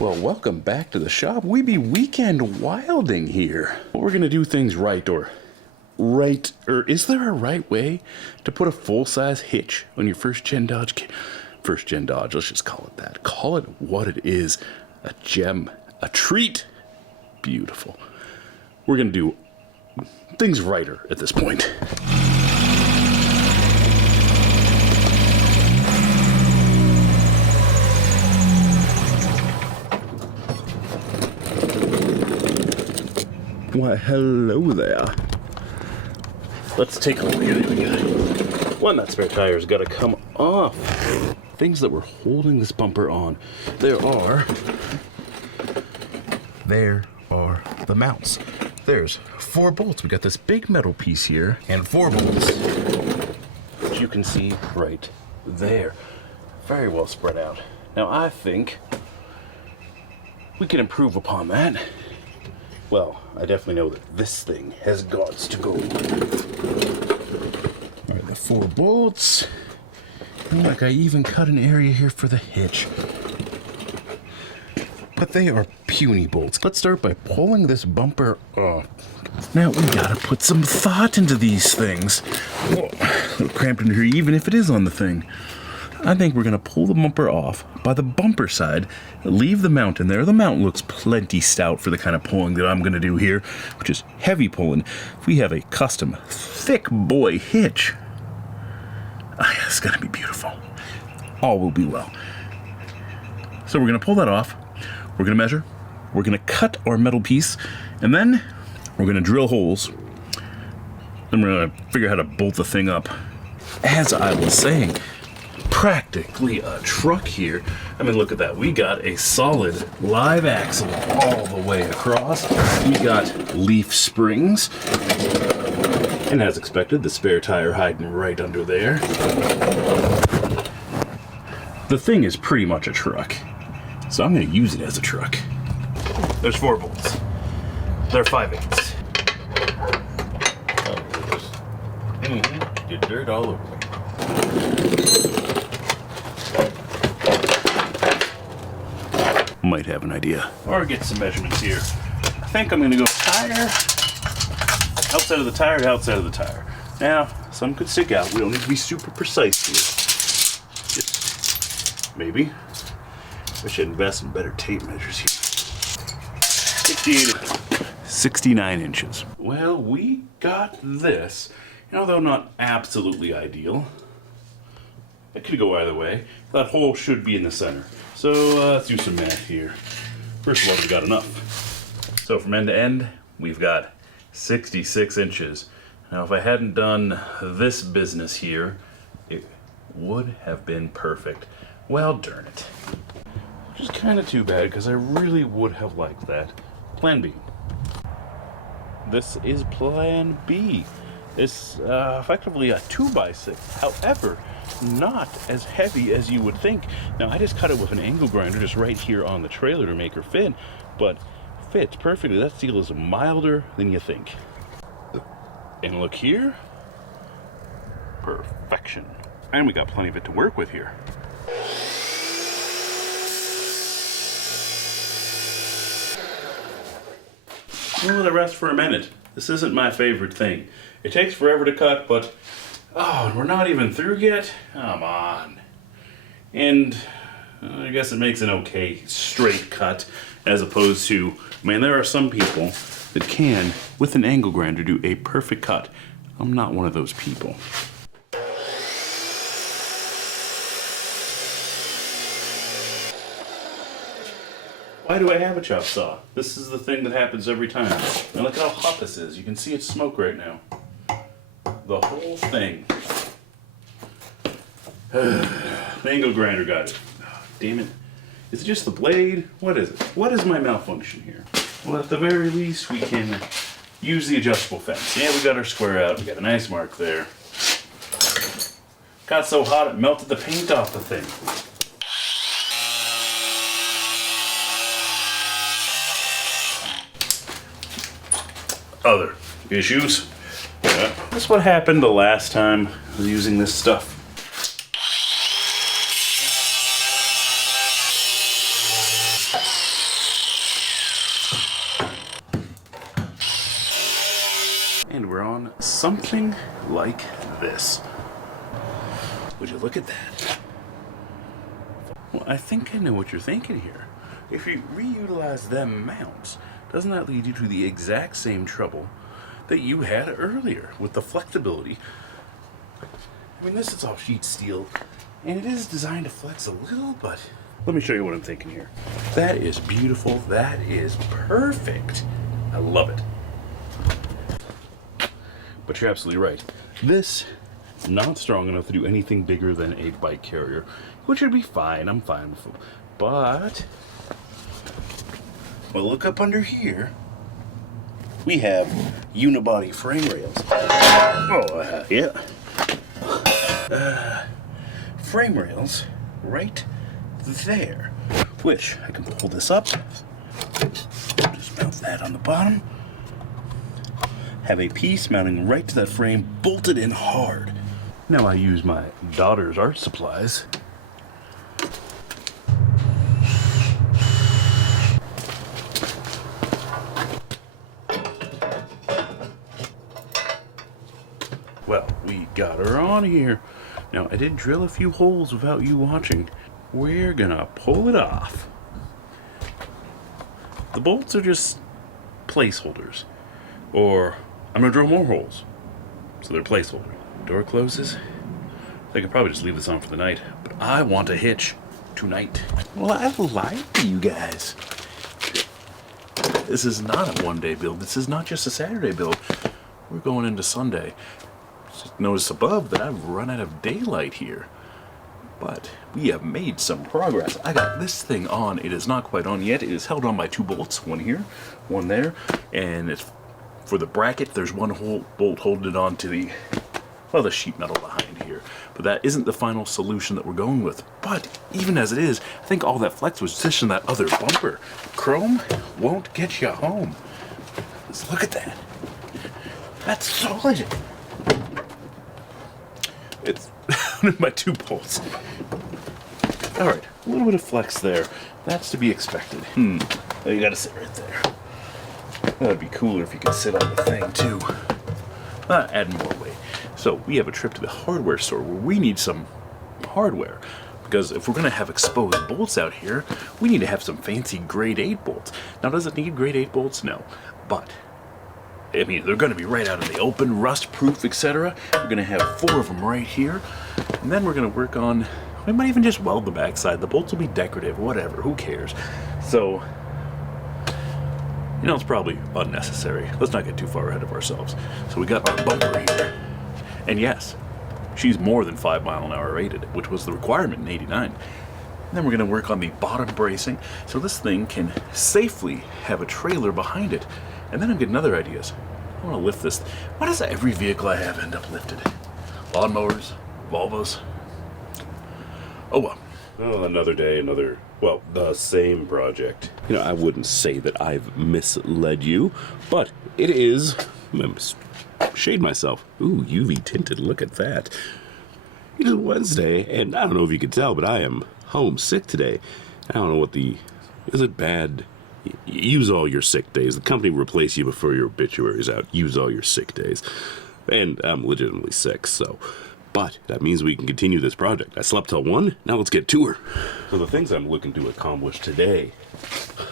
Well, welcome back to the shop. We be weekend wilding here. We're gonna do things right, or is there a right way to put a full-size hitch on your first gen Dodge? First gen Dodge, let's just call it that. Call it what it is, a gem, a treat. Beautiful. We're gonna do things righter at this point. Why, hello there. Let's take a look at it. One, that spare tire's got to come off. Things that were holding this bumper on. There are the mounts. There's 4 bolts. We got this big metal piece here and 4 bolts, which you can see right there. Very well spread out. Now I think we can improve upon that. Well, I definitely know that this thing has got to go. All right, the 4 bolts. Look, I even cut an area here for the hitch. But they are puny bolts. Let's start by pulling this bumper off. Now we gotta put some thought into these things. Whoa, a little cramped in here, even if it is on the thing. I think we're gonna pull the bumper off by the bumper side, leave the mount in there. The mount looks plenty stout for the kind of pulling that I'm gonna do here, which is heavy pulling. If we have a custom thick boy hitch, it's gonna be beautiful. All will be well. So we're gonna pull that off. We're gonna measure. We're gonna cut our metal piece, and then we're gonna drill holes. Then we're gonna figure out how to bolt the thing up. As I was saying, practically a truck here. I mean, look at that. We got a solid live axle all the way across. We got leaf springs. And as expected, the spare tire hiding right under there. The thing is pretty much a truck, so I'm going to use it as a truck. There's 4 bolts. They're 5/8. Oh, get dirt all over me. Might have an idea. Or get some measurements here. I think I'm going to go tire, outside of the tire to outside of the tire. Now, some could stick out. We don't need to be super precise here. Just maybe. Wish I'd invest in better tape measures here. 69 inches. Well, we got this. Although not absolutely ideal. It could go either way. That hole should be in the center. So let's do some math here. First of all, we've got enough. So from end to end, we've got 66 inches. Now if I hadn't done this business here, it would have been perfect. Well, darn it. Which is kind of too bad, because I really would have liked that. Plan B. This is Plan B. It's effectively a 2x6. However, not as heavy as you would think. Now, I just cut it with an angle grinder just right here on the trailer to make her fit, but fits perfectly. That steel is milder than you think. And look here. Perfection. And we got plenty of it to work with here. We'll let it rest for a minute. This isn't my favorite thing. It takes forever to cut, but oh, we're not even through yet? Come on. And I guess it makes an okay straight cut, as opposed to, man, there are some people that can, with an angle grinder, do a perfect cut. I'm not one of those people. Why do I have a chop saw? This is the thing that happens every time. And look how hot this is. You can see it smoke right now. The whole thing. The angle grinder got it. Oh, damn it. Is it just the blade? What is it? What is my malfunction here? Well, at the very least, we can use the adjustable fence. Yeah, we got our square out. We got a nice mark there. Got so hot it melted the paint off the thing. Other issues. That's what happened the last time I was using this stuff. something like this. Would you look at that? Well, I think I know what you're thinking here. If you reutilize them mounts, doesn't that lead you to the exact same trouble that you had earlier with the flexibility? I mean, this is all sheet steel, and it is designed to flex a little, but let me show you what I'm thinking here. That is beautiful. That is perfect. I love it. But you're absolutely right. This is not strong enough to do anything bigger than a bike carrier, which would be fine. I'm fine with it. But, well, look up under here. We have unibody frame rails. Oh, yeah. Frame rails right there, which I can pull this up, just mount that on the bottom, have a piece mounting right to that frame, bolted in hard. Now I use my daughter's art supplies. Well, we got her on here. Now, I did drill a few holes without you watching. We're gonna pull it off. The bolts are just placeholders. Or, I'm gonna drill more holes. So they're placeholders. Door closes. I could probably just leave this on for the night. But I want a hitch tonight. Well, I lied to you guys. This is not a one-day build. This is not just a Saturday build. We're going into Sunday. Just notice above that I've run out of daylight here. But we have made some progress. I got this thing on. It is not quite on yet. It is held on by two bolts. One here, one there. And it's for the bracket, there's one bolt holding it on to the, well, the sheet metal behind here. But that isn't the final solution that we're going with. But even as it is, I think all that flex was just in that other bumper. Chrome won't get you home. Just look at that. That's solid. It's my two bolts. Alright, a little bit of flex there. That's to be expected. Oh, you gotta sit right there. That'd be cooler if you could sit on the thing too. Add more weight. So we have a trip to the hardware store where we need some hardware. Because if we're gonna have exposed bolts out here, we need to have some fancy grade 8 bolts. Now, does it need grade 8 bolts? No. But I mean, they're going to be right out in the open, rust-proof, etc. We're going to have 4 of them right here. And then we're going to work on, we might even just weld the backside. The bolts will be decorative, whatever, who cares? So, you know, it's probably unnecessary. Let's not get too far ahead of ourselves. So we got our bumper here. And yes, she's more than 5 mile an hour rated, which was the requirement in '89. And then we're going to work on the bottom bracing, so this thing can safely have a trailer behind it. And then I'm getting other ideas. I want to lift this. Why does every vehicle I have end up lifted? Lawnmowers, Volvos. Oh well. Oh, another day, well, the same project. You know, I wouldn't say that I've misled you, but it is, shade myself. Ooh, UV tinted, look at that. It is Wednesday, and I don't know if you can tell, but I am homesick today. I don't know what is it bad? Use all your sick days. The company will replace you before your obituary's out. Use all your sick days. And I'm legitimately sick, so. But that means we can continue this project. I slept till 1, now let's get to her. So the things I'm looking to accomplish today,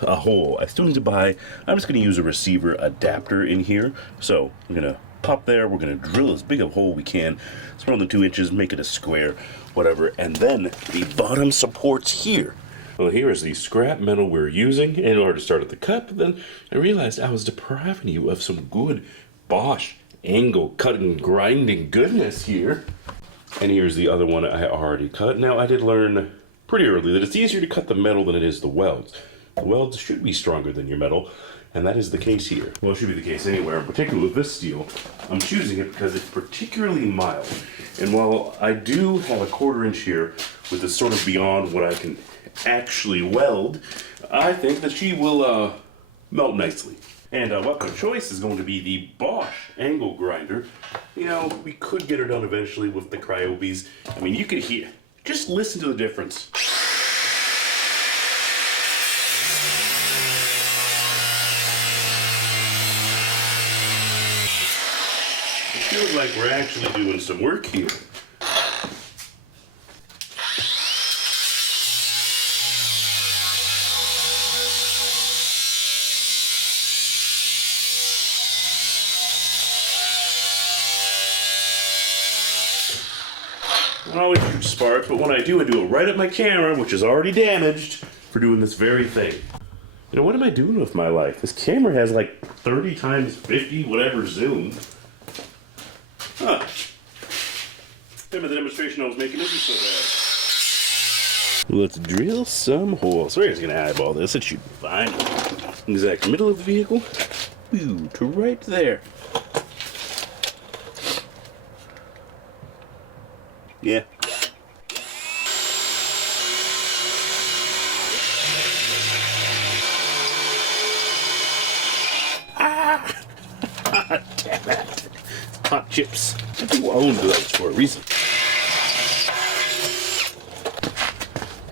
a hole. I still need to buy, I'm just going to use a receiver adapter in here. So I'm going to pop there, we're going to drill as big a hole we can. It's more than 2 inches, make it a square, whatever. And then the bottom supports here. Well, here is the scrap metal we're using in order to start at the cut, but then I realized I was depriving you of some good Bosch angle cutting and grinding goodness here. And here's the other one I already cut. Now, I did learn pretty early that it's easier to cut the metal than it is the welds. The welds should be stronger than your metal, and that is the case here. Well, it should be the case anywhere, in particular with this steel. I'm choosing it because it's particularly mild. And while I do have a 1/4 inch here, with this sort of beyond what I can actually weld, I think that she will melt nicely. And weapon of choice is going to be the Bosch angle grinder. You know, we could get her done eventually with the Cryobes. I mean, you could hear, just listen to the difference. Feels like we're actually doing some work here. I don't always shoot sparks, but when I do it right at my camera, which is already damaged, for doing this very thing. You know, what am I doing with my life? This camera has like 30 times 50 whatever zoom. Huh. Remember the demonstration I was making isn't so bad. Let's drill some holes. So we're just gonna eyeball this. It should be fine. Exact middle of the vehicle. Ooh, to right there. Yeah. Ah! Damn it. Hot chips. I think we'll own those for a reason.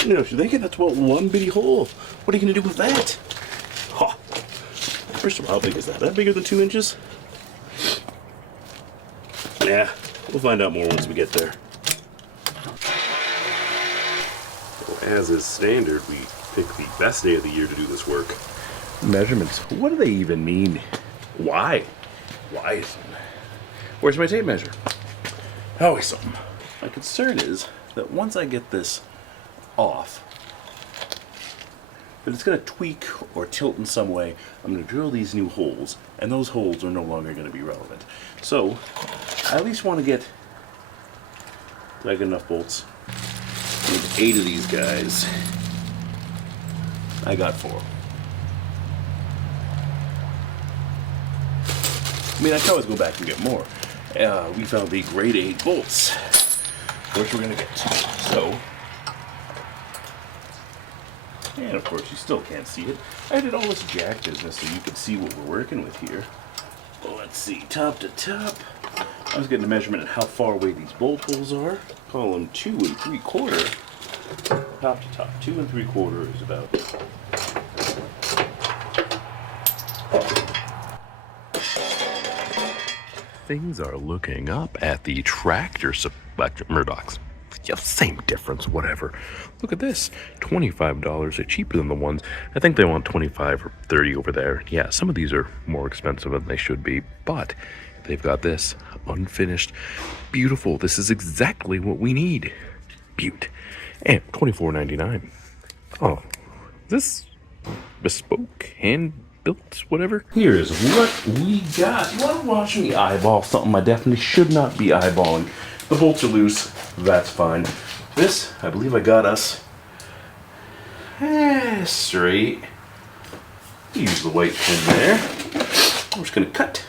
You know, you're thinking that's one bitty hole. What are you going to do with that? Huh. First of all, how big is that? That bigger than 2 inches? Yeah, we'll find out more once we get there. As is standard, we pick the best day of the year to do this work. Measurements. What do they even mean? Why? Why is it? Where's my tape measure? Always something. My concern is that once I get this off, that it's going to tweak or tilt in some way. I'm going to drill these new holes, and those holes are no longer going to be relevant. So, I at least want to get... Did I get enough bolts? With 8 of these guys, I got 4. I mean, I can always go back and get more. We found the grade 8 bolts, which we're gonna get. So, and of course, you still can't see it. I did all this jack business so you could see what we're working with here. Well, let's see, top to top. I was getting a measurement of how far away these bolt holes are. Column 2 3/4. Top to top, 2 3/4 is about. Things are looking up at the tractor Murdochs. Yeah, same difference, whatever. Look at this, $25 are cheaper than the ones. I think they want 25 or 30 over there. Yeah, some of these are more expensive than they should be, but they've got this unfinished, beautiful. This is exactly what we need. Beaut. And $24.99. Oh, is this bespoke, hand built, whatever? Here's what we got. You want to watch me eyeball something I definitely should not be eyeballing. The bolts are loose. That's fine. This, I believe I got us straight. Use the white pin there. I'm just going to cut,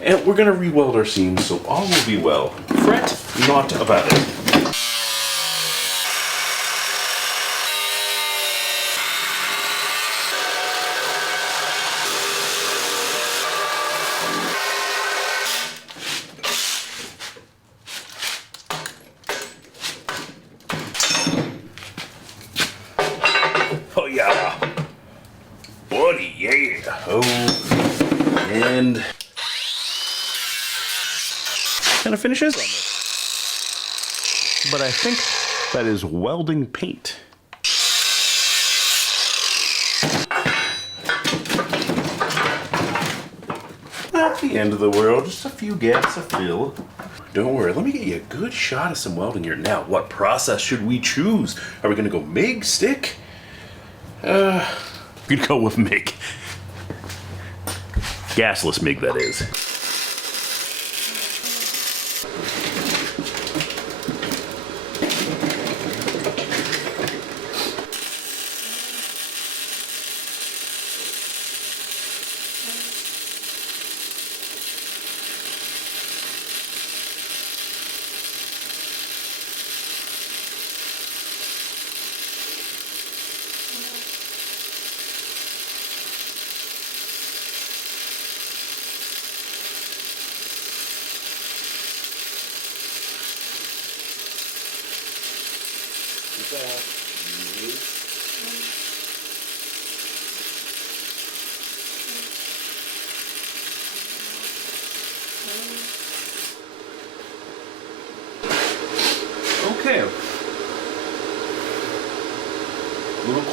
and we're going to re-weld our seams so all will be well. Fret not about it. Oh yeah, buddy, yeah. Oh, and kind of finishes on this. But I think that is welding paint. Not the end of the world, just a few gaps of fill. Don't worry, let me get you a good shot of some welding here. Now, what process should we choose? Are we gonna go MIG, stick? We'd go with MIG. Gasless MIG, that is.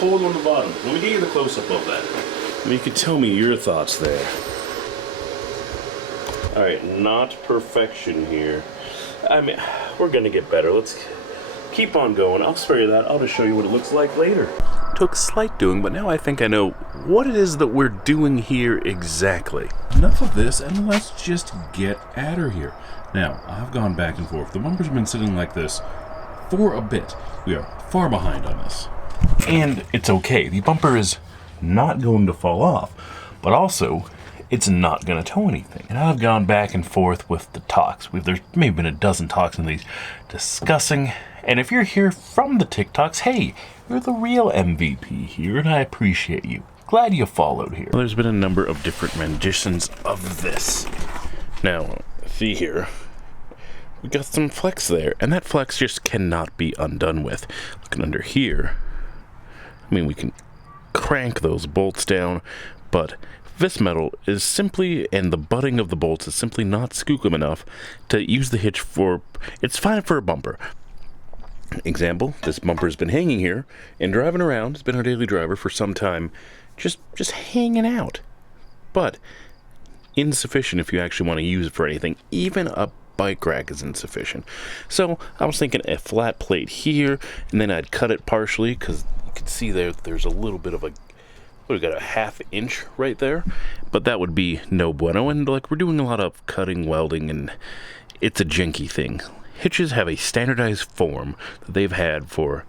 fold on the bottom. Let me get you the close-up of that. You can tell me your thoughts there. Alright, not perfection here. I mean, we're gonna get better. Let's keep on going. I'll spare you that. I'll just show you what it looks like later. Took slight doing, but now I think I know what it is that we're doing here exactly. Enough of this, and let's just get at her here. Now, I've gone back and forth. The bumpers have been sitting like this for a bit. We are far behind on this. And it's okay. The bumper is not going to fall off, but also it's not going to tow anything. And I've gone back and forth with the talks. There's maybe been a dozen talks in these discussing. And if you're here from the TikToks, hey, you're the real MVP here, and I appreciate you. Glad you followed here. Well, there's been a number of different renditions of this. Now, see here. We got some flex there, and that flex just cannot be undone with. Looking under here, I mean, we can crank those bolts down, but this metal is simply, and the butting of the bolts is simply not skookum enough to use the hitch for, it's fine for a bumper. Example, this bumper's been hanging here and driving around. It's been our daily driver for some time, just hanging out. But insufficient if you actually want to use it for anything. Even a bike rack is insufficient. So I was thinking a flat plate here, and then I'd cut it partially, because you can see there's a little bit of a, we've got a ½ inch right there, but that would be no bueno. And like, we're doing a lot of cutting, welding, and it's a janky thing. Hitches have a standardized form that they've had for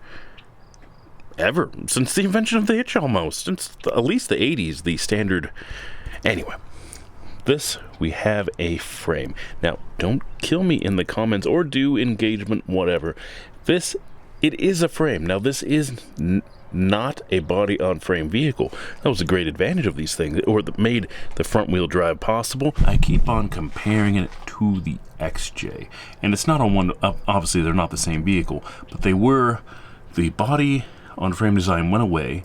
ever, since the invention of the hitch almost, since at least the 80s, the standard. Anyway, this, we have a frame. Now, don't kill me in the comments or do engagement, whatever. This, it is a frame. Now, this is not a body-on-frame vehicle. That was a great advantage of these things, or that made the front-wheel drive possible. I keep on comparing it to the XJ, and it's not on one, obviously they're not the same vehicle, but they were, the body-on-frame design went away,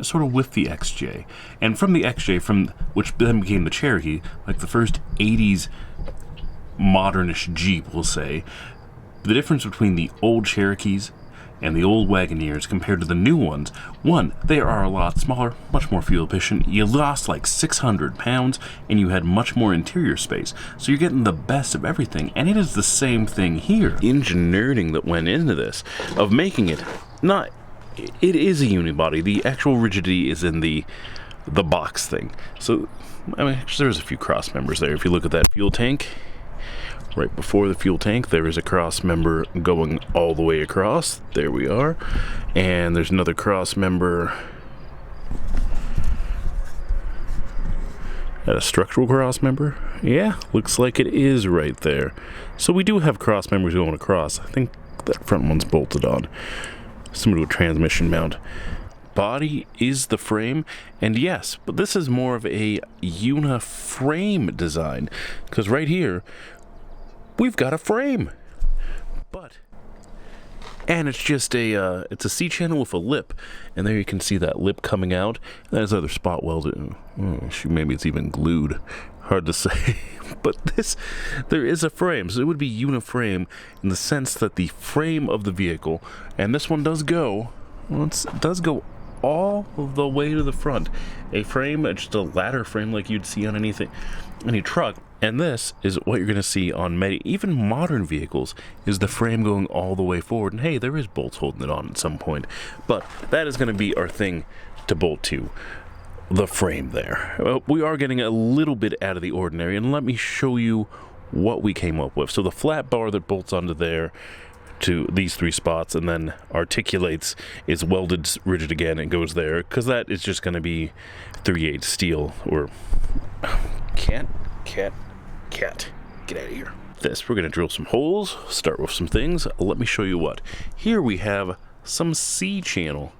sort of with the XJ, and from the XJ, which then became the Cherokee, like the first 80s modernish Jeep, we'll say, the difference between the old Cherokees and the old Wagoneers compared to the new ones, one, they are a lot smaller, much more fuel efficient. You lost like 600 pounds and you had much more interior space. So you're getting the best of everything, and it is the same thing here. Ingenuity that went into this, of making it not, it is a unibody. The actual rigidity is in the box thing. So, I mean, there's a few cross members there. If you look at that fuel tank, right before the fuel tank, there is a cross member going all the way across. There we are. And there's another cross member at a structural cross member. Yeah, looks like it is right there. So we do have cross members going across. I think that front one's bolted on. Similar to a transmission mount. Body is the frame, and yes, but this is more of a uni-frame design, because right here we've got a frame, and it's just it's a C-channel with a lip, and there you can see that lip coming out. And there's other spot welded. Maybe it's even glued. Hard to say. But there is a frame, so it would be uni-frame in the sense that the frame of the vehicle, and this one does go, well, it does go all the way to the front. A frame, just a ladder frame like you'd see on any truck. And this is what you're going to see on many, even modern vehicles, is the frame going all the way forward. And hey, there is bolts holding it on at some point. But that is going to be our thing to bolt to, the frame there. We are getting a little bit out of the ordinary, and let me show you what we came up with. So the flat bar that bolts onto there, to these three spots, and then articulates, is welded rigid again and goes there, because that is just going to be 3/8 steel, or cat, get out of here. This, we're going to drill some holes, start with some things. Let me show you what. Here we have some C-channel.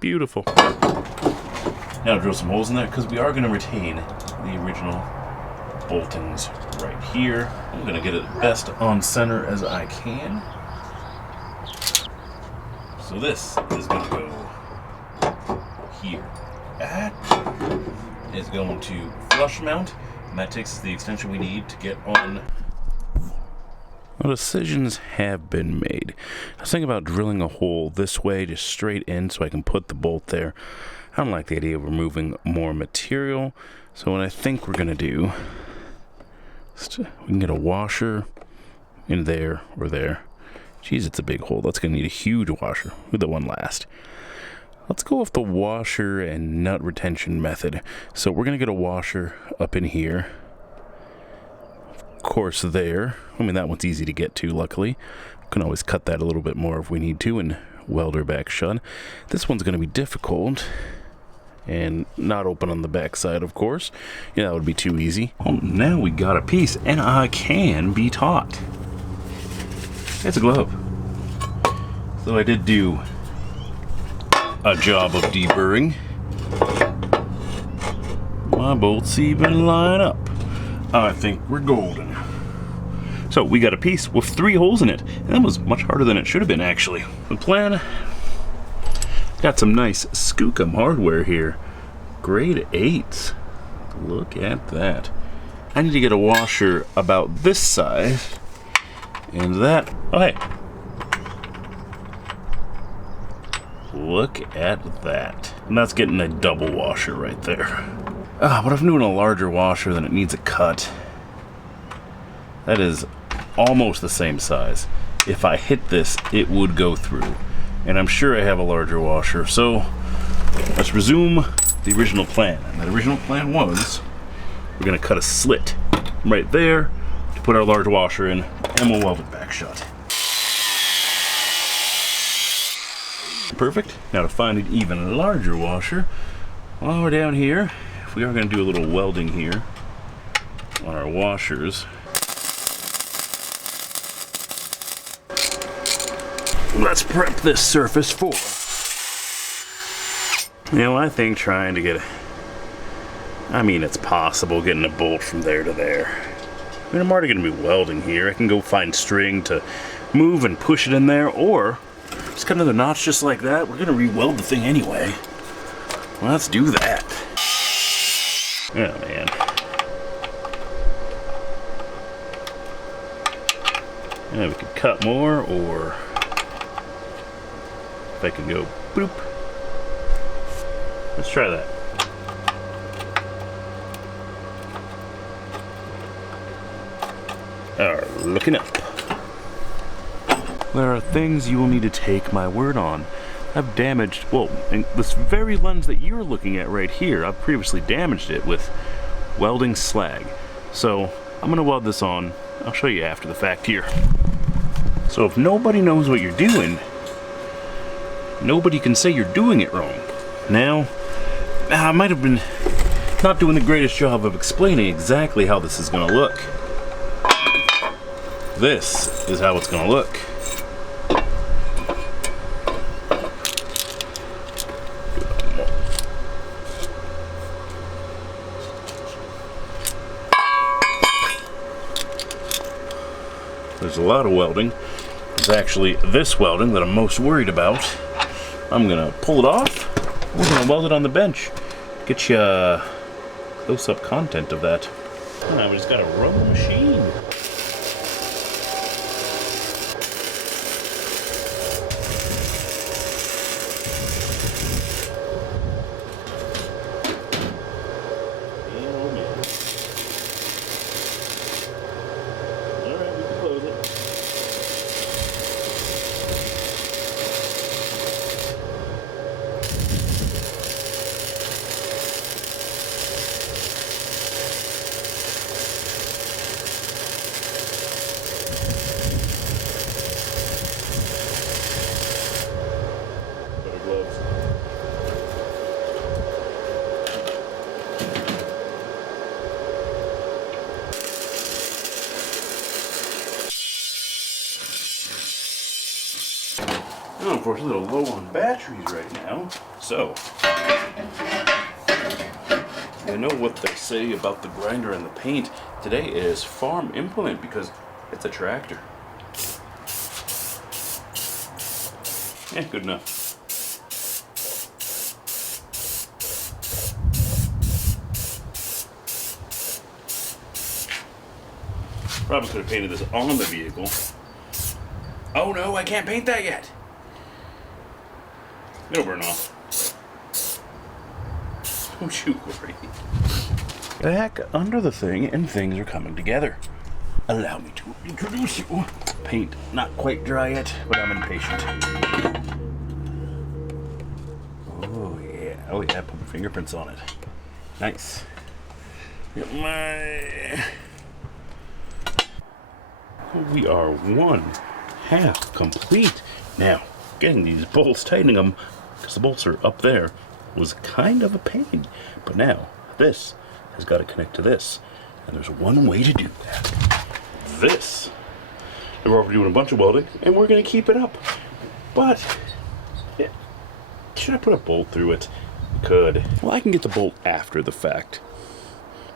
Beautiful. Now drill some holes in there, because we are going to retain the original boltings right here. I'm going to get it best on center as I can. So this is going to go here. That is going to flush mount, and that takes us the extension we need to get on Well, decisions have been made. I was thinking about drilling a hole this way, just straight in, so I can put the bolt there. I don't like the idea of removing more material, so what I think we're going to do is we can get a washer in there or there. Jeez, it's a big hole. That's going to need a huge washer. Who'd the one last? Let's go with the washer and nut retention method. So we're going to get a washer up in here. Of course there. I mean, that one's easy to get to, luckily. We can always cut that a little bit more if we need to and weld her back shut. This one's going to be difficult and not open on the back side, of course. Yeah, that would be too easy. Oh, now we got a piece, and I can be taught. It's a glove. So I did do a job of deburring. My bolts even line up. I think we're golden. So we got a piece with 3 holes in it, and that was much harder than it should have been, actually. The plan, got some nice Skookum hardware here. Grade 8s. Look at that. I need to get a washer about this size, and that, oh hey. Look at that. And that's getting a double washer right there. But if I'm doing a larger washer, then it needs a cut. That is almost the same size. If I hit this, it would go through. And I'm sure I have a larger washer. So let's resume the original plan. And the original plan was we're going to cut a slit right there to put our large washer in, and we'll weld it back shut. Perfect. Now to find an even larger washer, while we're down here, if we are going to do a little welding here on our washers, let's prep this surface for, you know, I think trying to get, I mean, it's possible getting a bolt from there to there. I mean, I'm already going to be welding here. I can go find string to move and push it in there, or just cut another notch just like that. We're going to re-weld the thing anyway. Well, let's do that. Oh, man. Yeah, we could cut more, or if I can go boop. Let's try that. Looking up. There are things you will need to take my word on. I've damaged, well, and this very lens that you're looking at right here, I've previously damaged it with welding slag. So I'm gonna weld this on. I'll show you after the fact here. So if nobody knows what you're doing, nobody can say you're doing it wrong. Now, I might have been not doing the greatest job of explaining exactly how this is gonna look. This is how it's gonna look. There's a lot of welding. It's actually this welding that I'm most worried about. I'm gonna pull it off. We're gonna weld it on the bench. Get you close-up content of that. We just got a rubber machine. Well, of course, a little low on batteries right now, so you know what they say about the grinder and the paint. Today is farm implement because it's a tractor. Yeah, good enough. Probably could have painted this on the vehicle. Oh no, I can't paint that yet. It'll burn off. Don't you worry. Back under the thing, and things are coming together. Allow me to introduce you. Paint not quite dry yet, but I'm impatient. Oh yeah, put my fingerprints on it. Nice. Get my... We are one half complete. Now, getting these bolts, tightening them, because the bolts are up there, was kind of a pain. But now, this has got to connect to this. And there's one way to do that. This. And we're doing a bunch of welding, and we're going to keep it up. But, should I put a bolt through it? Could. Well, I can get the bolt after the fact.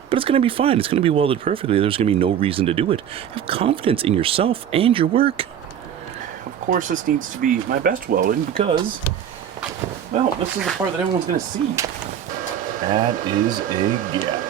But it's going to be fine. It's going to be welded perfectly. There's going to be no reason to do it. Have confidence in yourself and your work. Of course, this needs to be my best welding because, well, this is the part that everyone's going to see. That is a gap.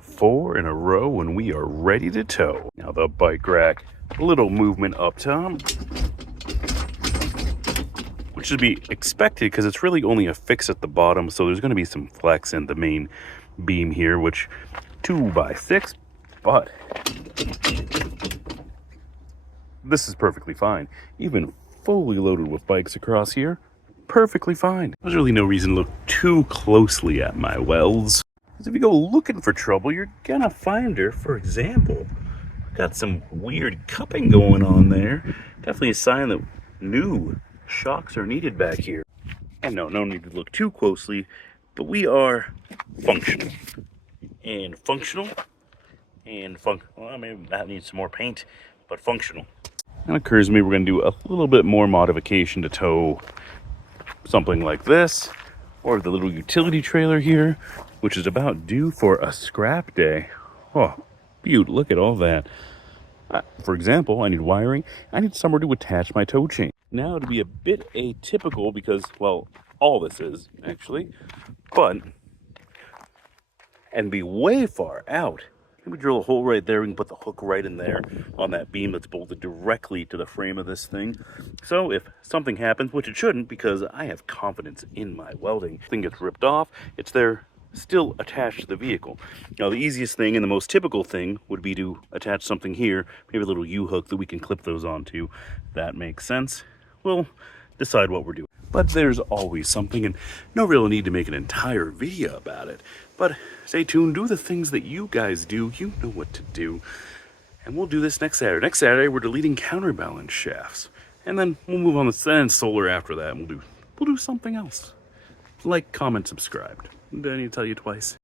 Four in a row and we are ready to tow. Now the bike rack, a little movement up top, which should be expected because it's really only a fix at the bottom, so there's going to be some flex in the main beam here, which 2x6, but this is perfectly fine. Even fully loaded with bikes across here, perfectly fine. There's really no reason to look too closely at my welds. If you go looking for trouble, you're gonna find her. For example, got some weird cupping going on there. Definitely a sign that new shocks are needed back here. And no need to look too closely, but we are functional. And functional, well, I mean, that needs some more paint, but functional. It occurs to me we're gonna do a little bit more modification to tow something like this, or the little utility trailer here, which is about due for a scrap day. Oh, beaut, look at all that. For example, I need wiring. I need somewhere to attach my tow chain. Now, to be a bit atypical because, well, all this is, actually, but, and be way far out. Maybe drill a hole right there. We can put the hook right in there on that beam that's bolted directly to the frame of this thing. So if something happens, which it shouldn't because I have confidence in my welding, thing gets ripped off, it's there still attached to the vehicle. Now the easiest thing and the most typical thing would be to attach something here, maybe a little U-hook that we can clip those onto. That makes sense. We'll decide what we're doing. But there's always something, and no real need to make an entire video about it. But stay tuned, do the things that you guys do, you know what to do. And we'll do this next Saturday. Next Saturday, we're deleting counterbalance shafts. And then we'll move on to sand solar after that, and we'll do something else. Like, comment, subscribe. Do I need to tell you twice?